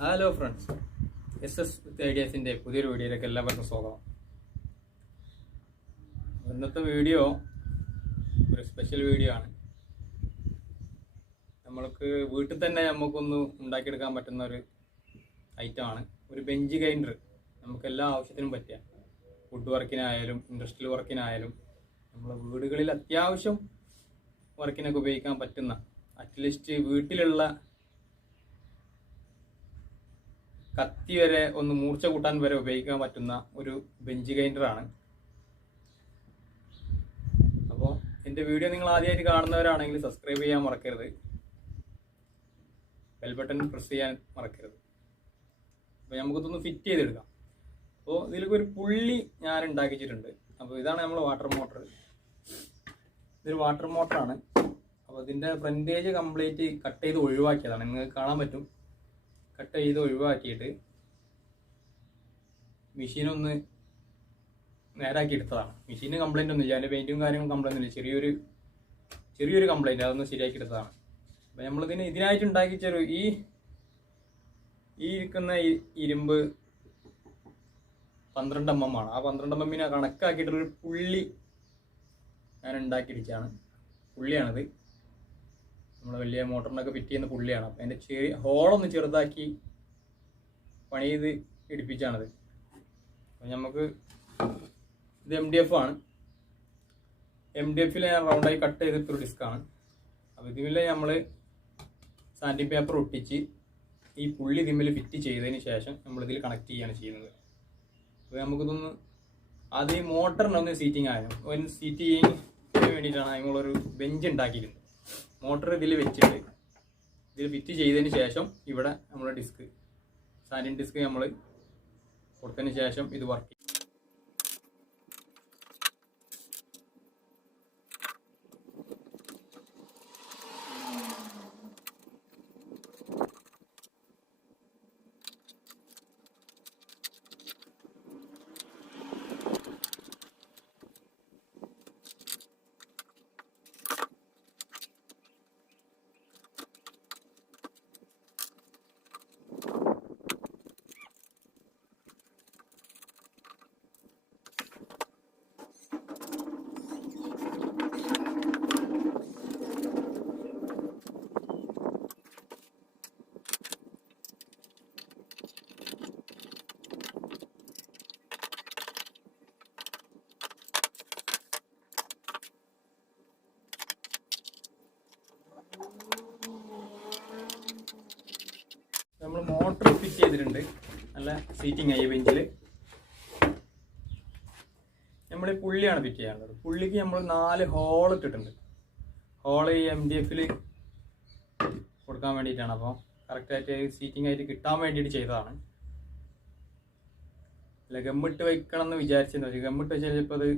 Hello friends, SS ഐഡിയാസിൻ്റെ പുതിയൊരു വീഡിയോയിലേക്ക് എല്ലാവർക്കും സ്വാഗതം. ഇന്നത്തെ വീഡിയോ ഒരു സ്പെഷ്യൽ വീഡിയോ ആണ്. നമ്മൾക്ക് വീട്ടിൽ തന്നെ നമുക്കൊന്ന് ഉണ്ടാക്കിയെടുക്കാൻ പറ്റുന്ന ഒരു ഐറ്റമാണ് ഒരു ബെഞ്ച് ഗ്രൈൻഡർ. നമുക്ക് എല്ലാ ആവശ്യത്തിനും പറ്റിയ വുഡ് വർക്കിനായാലും ഇൻഡസ്ട്രിയൽ വർക്കിനായാലും നമ്മൾ വീടുകളിൽ അത്യാവശ്യം വർക്കിനൊക്കെ ഉപയോഗിക്കാൻ പറ്റുന്ന, അറ്റ്ലീസ്റ്റ് വീട്ടിലുള്ള കത്തി വരെ ഒന്ന് മൂർച്ച കൂട്ടാൻ വരെ ഉപയോഗിക്കാൻ പറ്റുന്ന ഒരു ബെഞ്ച് ഗ്രൈൻഡറാണ്. അപ്പോൾ എൻ്റെ വീഡിയോ നിങ്ങൾ ആദ്യമായിട്ട് കാണുന്നവരാണെങ്കിൽ സബ്സ്ക്രൈബ് ചെയ്യാൻ മറക്കരുത്, ബെൽ ബട്ടൺ പ്രസ് ചെയ്യാൻ മറക്കരുത്. അപ്പോൾ നമുക്കിതൊന്ന് ഫിറ്റ് ചെയ്തെടുക്കാം. അപ്പോൾ ഇതിലേക്ക് ഒരു പുള്ളി ഞാൻ ഉണ്ടാക്കിച്ചിട്ടുണ്ട്. അപ്പോൾ ഇതാണ് നമ്മൾ വാട്ടർ മോട്ടർ. ഇതൊരു വാട്ടർ മോട്ടറാണ്. അപ്പോൾ ഇതിൻ്റെ ഫ്രണ്ടേജ് കംപ്ലീറ്റ് കട്ട് ചെയ്ത് ഒഴിവാക്കിയതാണ്. നിങ്ങൾക്ക് കാണാൻ പറ്റും. കട്ട് ചെയ്ത് ഒഴിവാക്കിയിട്ട് മെഷീനൊന്ന് നേരാക്കി എടുത്തതാണ്. മെഷീന് കംപ്ലൈൻ്റ് ഒന്നുമില്ല, അതിൻ്റെ പെയിൻറ്റും കാര്യങ്ങളും കംപ്ലൈൻ്റ് ഒന്നുമില്ല, ചെറിയൊരു കംപ്ലൈൻറ്റ്, അതൊന്ന് ശരിയാക്കി എടുത്തതാണ്. അപ്പം ഇതിനായിട്ട് ഉണ്ടാക്കിച്ചൊരു ഈ ഇരിക്കുന്ന ഇരുമ്പ് 12 mm ആണ്. ആ 12 mm കണക്കാക്കിയിട്ടൊരു പുള്ളി ഞാൻ ഉണ്ടാക്കിയിടിച്ചാണ്. പുള്ളിയാണിത്. നമ്മൾ വലിയ മോട്ടറിനൊക്കെ ഫിറ്റ് ചെയ്യുന്ന പുള്ളിയാണ്. അപ്പം അതിൻ്റെ ഹോളൊന്ന് ചെറുതാക്കി പണി ചെയ്ത് ഇടിപ്പിച്ചാണത്. അപ്പം നമുക്ക് ഇത് MDF ആണ്. MDFിൽ ഞാൻ റൗണ്ടായി കട്ട് ചെയ്തിട്ടൊരു ഡിസ്ക്കാണ്. അപ്പോൾ ഇതിൽ നമ്മൾ സാൻഡിങ് പേപ്പർ ഒട്ടിച്ച് ഈ പുള്ളി ഇതിൽ ഫിറ്റ് ചെയ്തതിന് ശേഷം നമ്മളിതിൽ കണക്ട് ചെയ്യുകയാണ് ചെയ്യുന്നത്. അപ്പോൾ നമുക്കിതൊന്ന് ആദ്യം ഈ മോട്ടറിനൊന്ന് സീറ്റിംഗ് ആയിരുന്നു. ഒരു സീറ്റ് ചെയ്യാൻ വേണ്ടിയിട്ടാണ് നമ്മളൊരു ബെഞ്ച് ഉണ്ടാക്കിയിരുന്നത്. മോട്ടർ ഇതിൽ വെച്ചിട്ട് ഇതിൽ ഫിറ്റ് ചെയ്തതിന് ശേഷം ഇവിടെ നമ്മുടെ ഡിസ്ക്, സാൻഡിങ് ഡിസ്ക് നമ്മൾ കൊടുത്തതിന് ശേഷം ഇത് വർക്ക് ചെയ്യും. നമ്മൾ മോട്ടർ ഫിറ്റ് ചെയ്തിട്ടുണ്ട്. നല്ല സീറ്റിംഗ് ആയി ബെഞ്ചിൽ. നമ്മൾ ഈ പുള്ളിയാണ് ഫിറ്റ് ചെയ്യാനുള്ളത്. പുള്ളിക്ക് നമ്മൾ 4 ഹോൾ ഇട്ടിട്ടുണ്ട്. ഹോൾ ഈ MDFിൽ കൊടുക്കാൻ വേണ്ടിയിട്ടാണ്. അപ്പോൾ കറക്റ്റായിട്ട് സീറ്റിംഗ് ആയിട്ട് കിട്ടാൻ വേണ്ടിയിട്ട് ചെയ്തതാണ്. അല്ല, ഗമ്മിട്ട് വയ്ക്കണം എന്ന് വിചാരിച്ചിരുന്നു. പക്ഷേ ഗമ്മിട്ട് വെച്ചാൽ ചിലപ്പോൾ അത്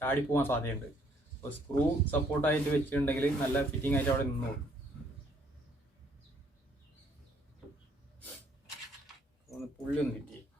ചാടിപ്പോകാൻ സാധ്യതയുണ്ട്. അപ്പോൾ സ്ക്രൂ സപ്പോർട്ടായിട്ട് വെച്ചിട്ടുണ്ടെങ്കിൽ നല്ല ഫിറ്റിംഗ് ആയിട്ട് അവിടെ നിന്നോളും. പുള്ളി ഒന്ന് ഫിറ്റ് ചെയ്യും.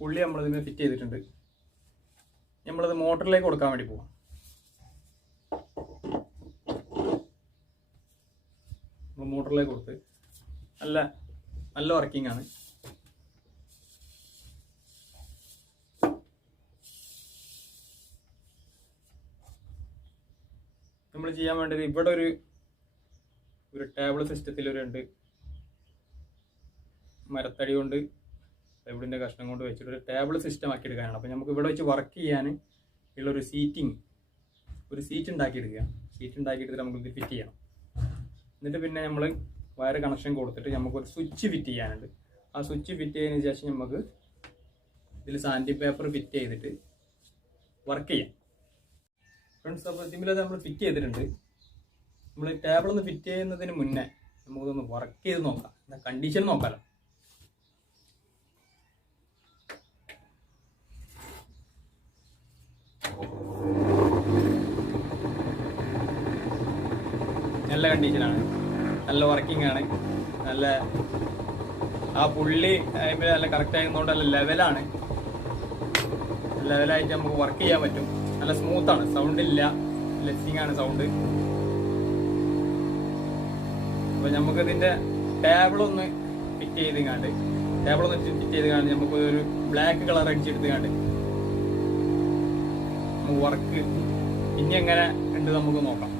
പുള്ളി നമ്മളിതിന് ഫിറ്റ് ചെയ്തിട്ടുണ്ട്. നമ്മളത് മോട്ടറിലേക്ക് കൊടുക്കാൻ വേണ്ടി പോവാം. നമ്മൾ മോട്ടറിലേക്ക് കൊടുത്ത് നല്ല വർക്കിംഗ് ആണ്. നമ്മൾ ചെയ്യാൻ വേണ്ടത് ഇവിടെ ഒരു ടേബിൾ സിസ്റ്റത്തിൽ ഒരു മരത്തടി കൊണ്ട് പ്ലൈവുഡിൻ്റെ കഷ്ണം കൊണ്ട് വെച്ചിട്ട് ഒരു ടേബിൾ സിസ്റ്റം ആക്കി എടുക്കാനാണ്. അപ്പോൾ നമുക്ക് ഇവിടെ വെച്ച് വർക്ക് ചെയ്യാൻ ഉള്ളൊരു ഒരു സീറ്റ് ഉണ്ടാക്കിയെടുക്കുക. സീറ്റ് ഉണ്ടാക്കിയെടുത്തിട്ട് നമുക്കിത് ഫിറ്റ് ചെയ്യണം. എന്നിട്ട് പിന്നെ നമ്മൾ വയർ കണക്ഷൻ കൊടുത്തിട്ട് നമുക്കൊരു സ്വിച്ച് ഫിറ്റ് ചെയ്യാനുണ്ട്. ആ സ്വിച്ച് ഫിറ്റ് ചെയ്തതിന് ശേഷം നമുക്ക് ഇതിൽ സാൻഡിങ് പേപ്പർ ഫിറ്റ് ചെയ്തിട്ട് വർക്ക് ചെയ്യാം. ഫ്രണ്ട്സ്, അപ്പോൾ ഇതിലത് നമ്മൾ ഫിറ്റ് ചെയ്തിട്ടുണ്ട്. നമ്മൾ ടേബിളൊന്ന് ഫിറ്റ് ചെയ്യുന്നതിന് മുന്നേ നമുക്കൊന്ന് വർക്ക് ചെയ്ത് നോക്കാം, കണ്ടീഷൻ നോക്കാമല്ലോ. നല്ല കണ്ടീഷനാണ്, നല്ല വർക്കിംഗ് ആണ്, നല്ല ആ പുള്ളി ടൈമിൽ നല്ല കറക്റ്റ് ആയതുകൊണ്ട് നല്ല ലെവലായിട്ട് നമുക്ക് വർക്ക് ചെയ്യാൻ പറ്റും. നല്ല സ്മൂത്താണ്, സൗണ്ട് ഇല്ല, ലെസ്സിങ് ആണ് സൗണ്ട്. അപ്പൊ നമുക്ക് ഇതിന്റെ ടേബിളൊന്ന് ഫിറ്റ് ചെയ്ത് നമുക്ക് ഒരു ബ്ലാക്ക് കളർ അടിച്ചെടുത്തുകാണ്ട് നമുക്ക് വർക്ക് ഇനി എങ്ങനെ ഉണ്ട് നമുക്ക് നോക്കാം.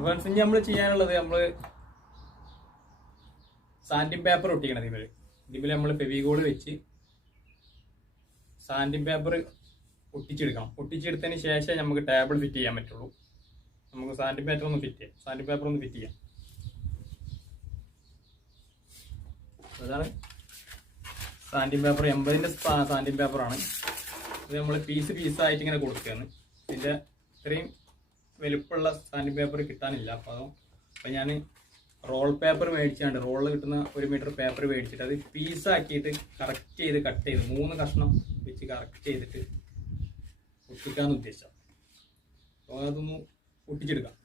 അപ്പോൾ ഇനി നമ്മൾ ചെയ്യാനുള്ളത്, നമ്മൾ സാൻഡിങ് പേപ്പർ ഒട്ടിക്കണം. ഇതിൽ നമ്മൾ ഫെവിക്കോൾ വെച്ച് സാൻഡിങ് പേപ്പർ ഒട്ടിച്ചെടുക്കണം. ഒട്ടിച്ചെടുത്തതിന് ശേഷം നമുക്ക് ടേബിൾ ഫിറ്റ് ചെയ്യാൻ പറ്റുള്ളൂ. നമുക്ക് സാൻഡിങ് പേപ്പർ ഒന്ന് ഫിറ്റ് ചെയ്യാം. അതാണ് സാൻഡിങ് പേപ്പർ, 80-ന്റെ സാൻഡിങ് പേപ്പറാണ്. ഇത് നമ്മൾ പീസായിട്ട് ഇങ്ങനെ കൊടുക്കുകയാണ്. ഇതിൻ്റെ ഇത്രയും വലുപ്പമുള്ള സാൻഡിങ് പേപ്പർ കിട്ടാനില്ല. അപ്പോൾ ഞാൻ റോൾ പേപ്പർ മേടിച്ചാണ്ട്, റോളിൽ കിട്ടുന്ന 1 മീറ്റർ പേപ്പർ മേടിച്ചിട്ട് അത് പീസാക്കിയിട്ട് കറക്റ്റ് ചെയ്ത് കട്ട് ചെയ്ത് 3 കഷ്ണം വെച്ച് കറക്റ്റ് ചെയ്തിട്ട് ഒട്ടിക്കാമെന്ന് ഉദ്ദേശിച്ചാൽ. അപ്പോൾ അതൊന്ന് ഒട്ടിച്ചെടുക്കാം.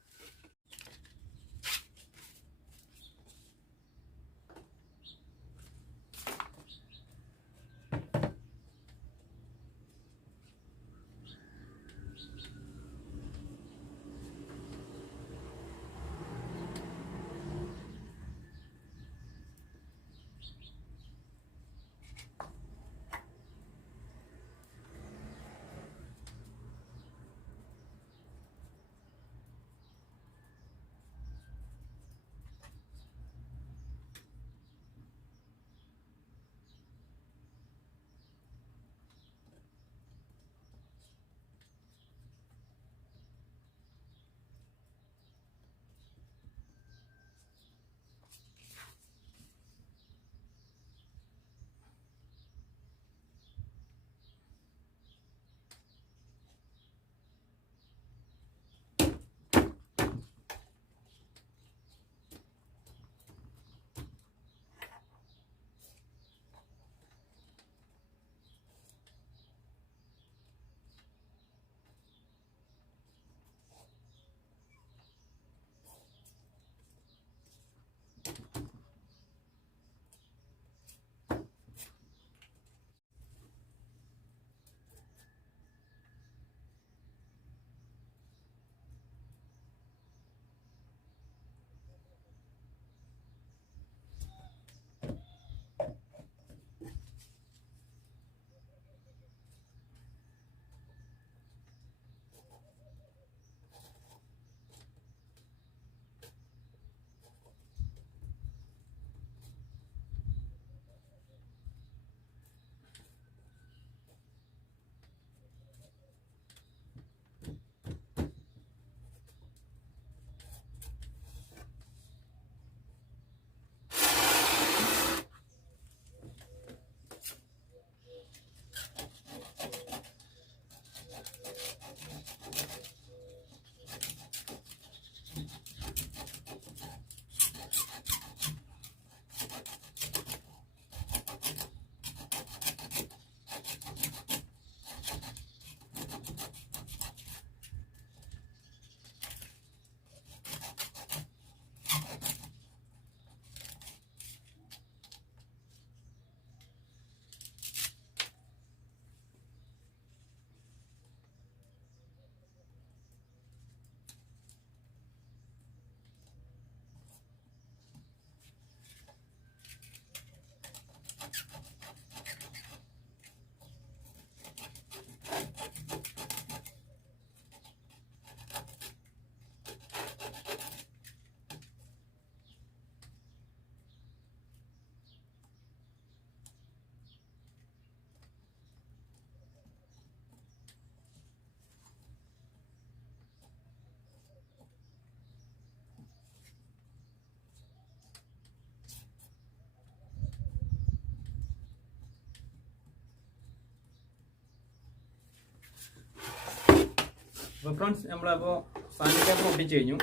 അപ്പോൾ ഫ്രണ്ട്സ് നമ്മളപ്പോൾ സാൻഡ് പേപ്പർ ഒട്ടിച്ച് കഴിഞ്ഞു.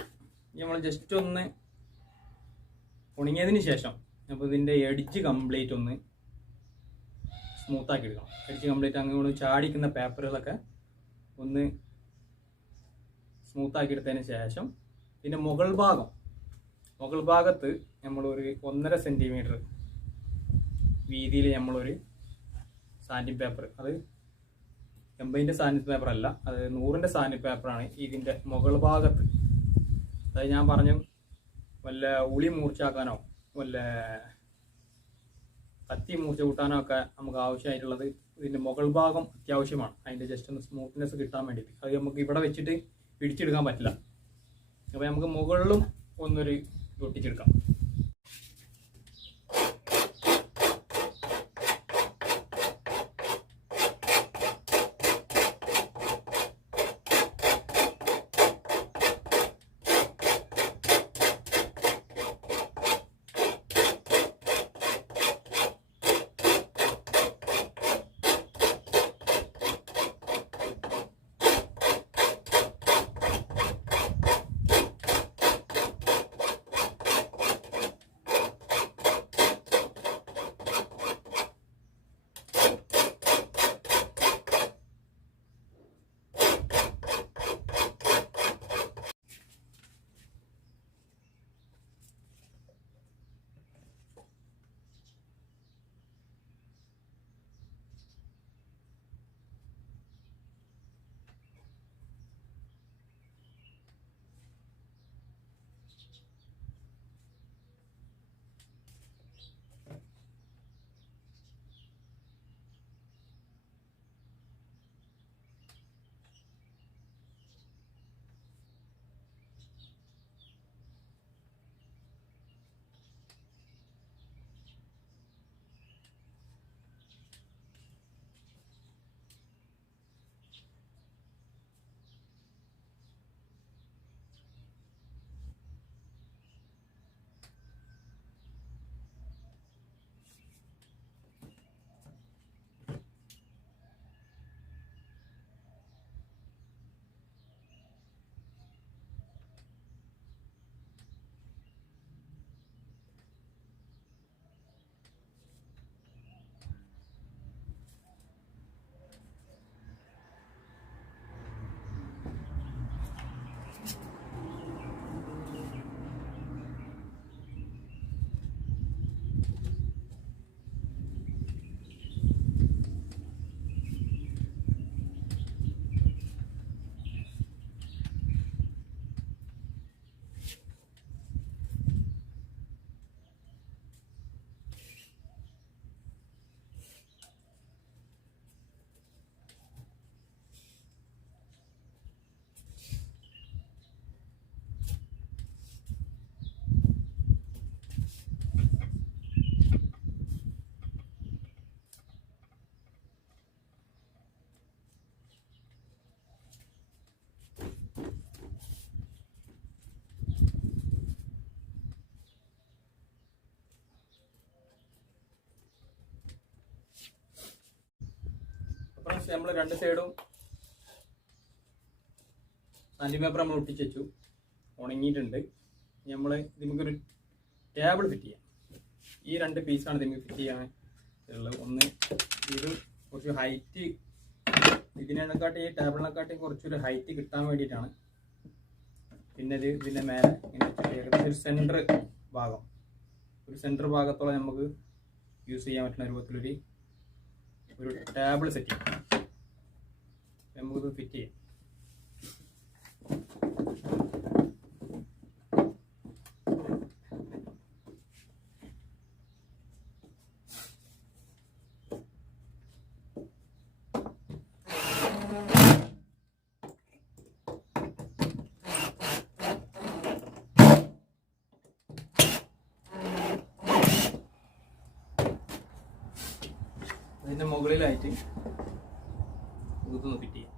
നമ്മൾ ജസ്റ്റ് ഒന്ന് ഉണങ്ങിയതിന് ശേഷം അപ്പോൾ ഇതിൻ്റെ എഡ്ജ് കംപ്ലീറ്റ് ഒന്ന് സ്മൂത്താക്കി എടുക്കണം. എഡ്ജ് കംപ്ലീറ്റ് അങ്ങനെ ചാടിക്കുന്ന പേപ്പറുകളൊക്കെ ഒന്ന് സ്മൂത്താക്കി എടുത്തതിന് ശേഷം ഇതിൻ്റെ മുകൾ ഭാഗത്ത് നമ്മളൊരു 1.5 സെൻറ്റിമീറ്റർ വീതിയിൽ നമ്മളൊരു സാൻഡിങ് പേപ്പർ, അത് 80ൻ്റെ സാൻഡിങ് പേപ്പർ അല്ല, അത് 100ൻ്റെ സാൻഡിങ് പേപ്പറാണ് ഇതിൻ്റെ മുകൾ ഭാഗത്ത്. അതായത് ഞാൻ പറഞ്ഞു വല്ല ഉളി മൂർച്ചാക്കാനോ വല്ല കത്തി മൂർച്ച കൂട്ടാനോ ഒക്കെ നമുക്ക് ആവശ്യമായിട്ടുള്ളത് ഇതിൻ്റെ മുകൾ ഭാഗം അത്യാവശ്യമാണ്. അതിൻ്റെ ജസ്റ്റ് ഒന്ന് സ്മൂത്ത്നെസ് കിട്ടാൻ വേണ്ടിയിട്ട്. അത് നമുക്ക് ഇവിടെ വെച്ചിട്ട് പിടിച്ചെടുക്കാൻ പറ്റില്ല. അപ്പോൾ നമുക്ക് മുകളിലും ഒന്നൊരു ഒട്ടിച്ചെടുക്കാം. നമ്മൾ 2 സൈഡും സാൻഡിങ് പേപ്പർ നമ്മൾ ഒട്ടിച്ച് വെച്ചു, ഉണങ്ങിയിട്ടുണ്ട്. നമ്മൾ നമുക്കൊരു ടേബിൾ ഫിറ്റ് ചെയ്യാം. ഈ 2 പീസാണ് നമുക്ക് ഫിറ്റ് ചെയ്യാൻ ഉള്ളത്. ഒന്ന് ഇത് കുറച്ച് ഹൈറ്റ്, ഇതിനെക്കാട്ടി ഈ ടേബിളിനെക്കാട്ടി കുറച്ചൊരു ഹൈറ്റ് കിട്ടാൻ വേണ്ടിയിട്ടാണ്. പിന്നെ ഇതിൻ്റെ മേലെ ഇങ്ങനെ ഒരു സെൻറ്റർ ഭാഗത്തോളം നമുക്ക് യൂസ് ചെയ്യാൻ പറ്റുന്ന രൂപത്തിലൊരു ടേബിൾ സെറ്റ് ചെയ്യാം. നമുക്കിത് ഫിറ്റ് ചെയ്യാം. അതിൻ്റെ മുകളിലായിട്ട് ഇതൊന്ന് ഫിറ്റ് ചെയ്യാം.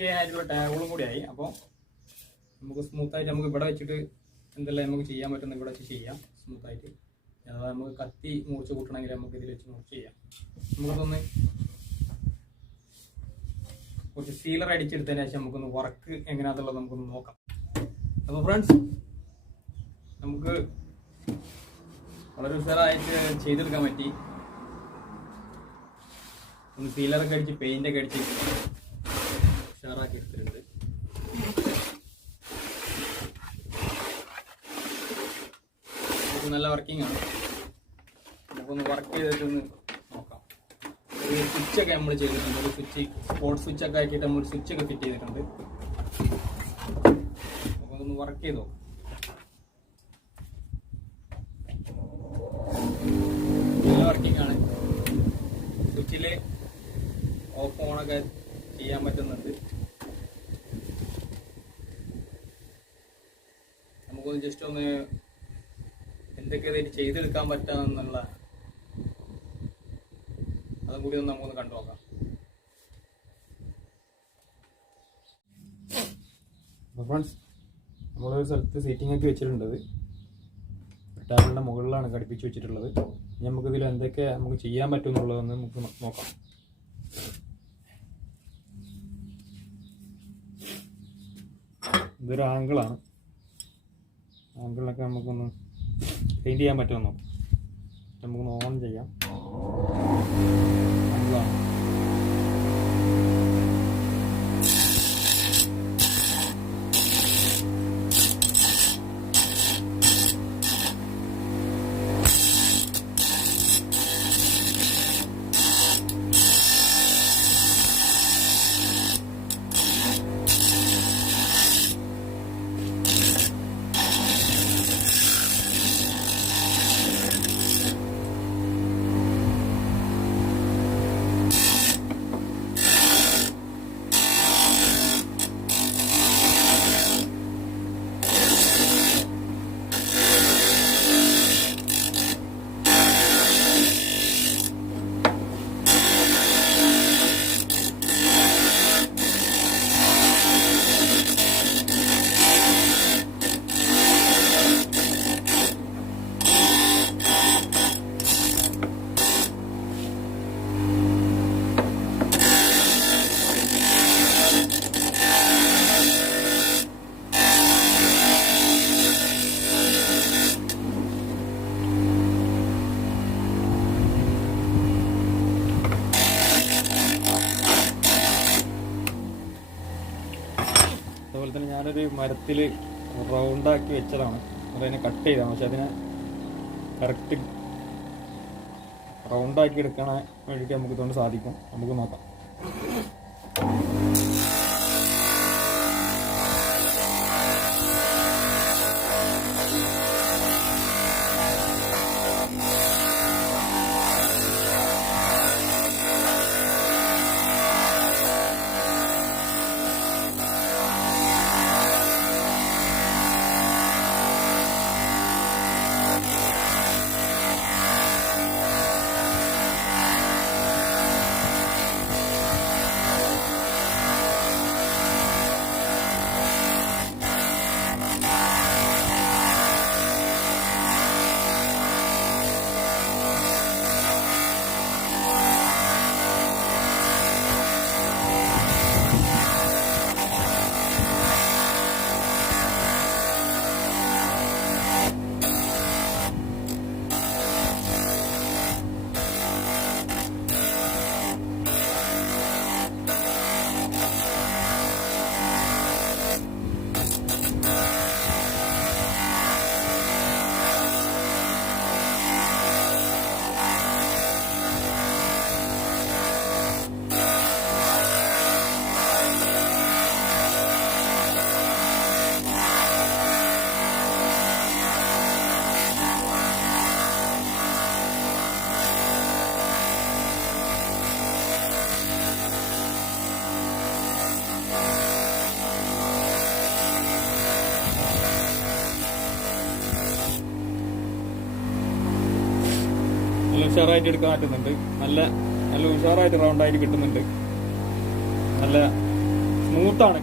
ചെയ്യാനായിട്ടുള്ള ടേബിളും കൂടി ആയി. അപ്പോൾ നമുക്ക് സ്മൂത്തായിട്ട് നമുക്ക് ഇവിടെ വെച്ചിട്ട് എന്തെല്ലാം നമുക്ക് ചെയ്യാൻ പറ്റുന്ന ഇവിടെ വെച്ച് ചെയ്യാം സ്മൂത്തായിട്ട്. അഥവാ നമുക്ക് കത്തി മുറിച്ച് കൂട്ടണമെങ്കിൽ നമുക്ക് ഇതിൽ വെച്ച് മുറിച്ച് ചെയ്യാം. നമുക്കൊന്ന് കുറച്ച് സീലർ അടിച്ചെടുത്തതിന് ശേഷം നമുക്കൊന്ന് വർക്ക് എങ്ങനെയാണെന്നുള്ളത് നമുക്കൊന്ന് നോക്കാം. അപ്പോൾ ഫ്രണ്ട്സ്, നമുക്ക് വളരെ ഉഷാറായിട്ട് ചെയ്തെടുക്കാൻ പറ്റി. ഒന്ന് സീലറൊക്കെ അടിച്ച് പെയിൻ്റൊക്കെ അടിച്ച് ഉഷാറാക്കി എടുത്തിട്ടുണ്ട്. നല്ല വർക്കിംഗ് ആണ്. നമുക്കൊന്ന് വർക്ക് ചെയ്തിട്ടൊന്ന് നോക്കാം. ഒരു സ്വിച്ചൊക്കെ നമ്മൾ ചെയ്തിട്ടുണ്ട്. ഒരു സ്വിച്ച്, സ്പോർട്സ് സ്വിച്ചൊക്കെ ആക്കിയിട്ട് നമ്മൾ സ്വിച്ചൊക്കെ ഫിറ്റ് ചെയ്തിട്ടുണ്ട്. നമുക്കൊന്ന് വർക്ക് ചെയ്ത് നോക്കാം. നല്ല വർക്കിംഗ് ആണ്. സ്വിച്ചിൽ ഓഫ് ഓണൊക്കെ ചെയ്യാൻ പറ്റുന്നുണ്ട്. നമുക്കൊന്ന് ജസ്റ്റ് ഒന്ന് എന്തൊക്കെ ഇതായിട്ട് ചെയ്തെടുക്കാൻ പറ്റാമെന്നുള്ള അതും കൂടി ഒന്ന് നമുക്കൊന്ന് കണ്ടു നോക്കാം. ഫ്രണ്ട്സ്, നമ്മളൊരു സ്ഥലത്ത് സീറ്റിംഗ് ഒക്കെ വെച്ചിട്ടുണ്ടത് ടേബിളിൻ്റെ മുകളിലാണ് ഘടിപ്പിച്ച് വെച്ചിട്ടുള്ളത്. ഇനി നമുക്കിതിൽ എന്തൊക്കെ നമുക്ക് ചെയ്യാൻ പറ്റും എന്നുള്ളതൊന്ന് നമുക്ക് നോക്കാം. ഇതൊരു ആംഗിളാണ്. ആംഗിളിലൊക്കെ നമുക്കൊന്ന് പെയിൻറ്റ് ചെയ്യാൻ പറ്റുമോ നോക്കാം. നമുക്കൊന്ന് ഓൺ ചെയ്യാം. ആംഗിളാണ്. അതുപോലെ തന്നെ ഞാനൊരു മരത്തിൽ റൗണ്ടാക്കി വെച്ചതാണ്. അതിനെ കട്ട് ചെയ്താണ്. പക്ഷെ അതിനെ കറക്റ്റ് റൗണ്ടാക്കി എടുക്കാൻ വേണ്ടിയിട്ട് നമുക്ക് ഇതുകൊണ്ട് സാധിക്കും. നമുക്ക് നോക്കാം. നല്ല ഉഷാറായിട്ട് എടുക്കാൻ പറ്റുന്നുണ്ട്. നല്ല ഉഷാറായിട്ട് റൗണ്ടായിട്ട് കിട്ടുന്നുണ്ട്. നല്ല സ്മൂത്താണ്.